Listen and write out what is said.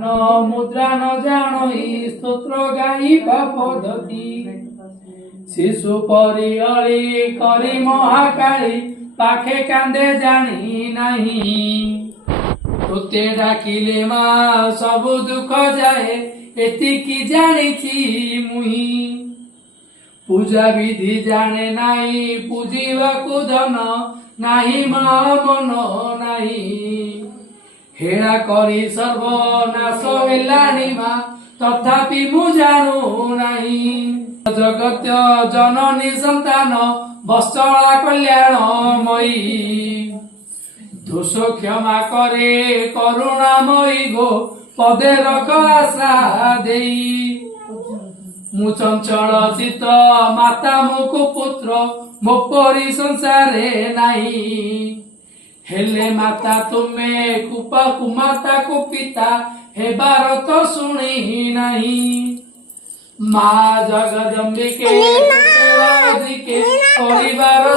ध्यान मुद्रा न जाणई स्तोत्र गाइबा पद्धति शिशु परी अली करी महाकाली पाखे कांदे जानी नहीं तोते डाकिले मा सबु दुख जाए एतिकी जानिछि मुही पूजा विधि जाने नाही पूजिबाकु धन नाही मा मन नाही हेळा करी सर्वनाश हेलाणी मा तथापि मु जाणु नाही जगत जननी संतान बत्सला कल्याणमयी दोष क्षमा करे करुणामयी गो पदे रख आशा देई मु चंचल चित्त माता मुकु पुत्र मो परी संसारे नाही हेले माता तुमे कुपा कुमाता को पिता हेबार तो शुणी नहीं माँ जगदम्बिके परिवार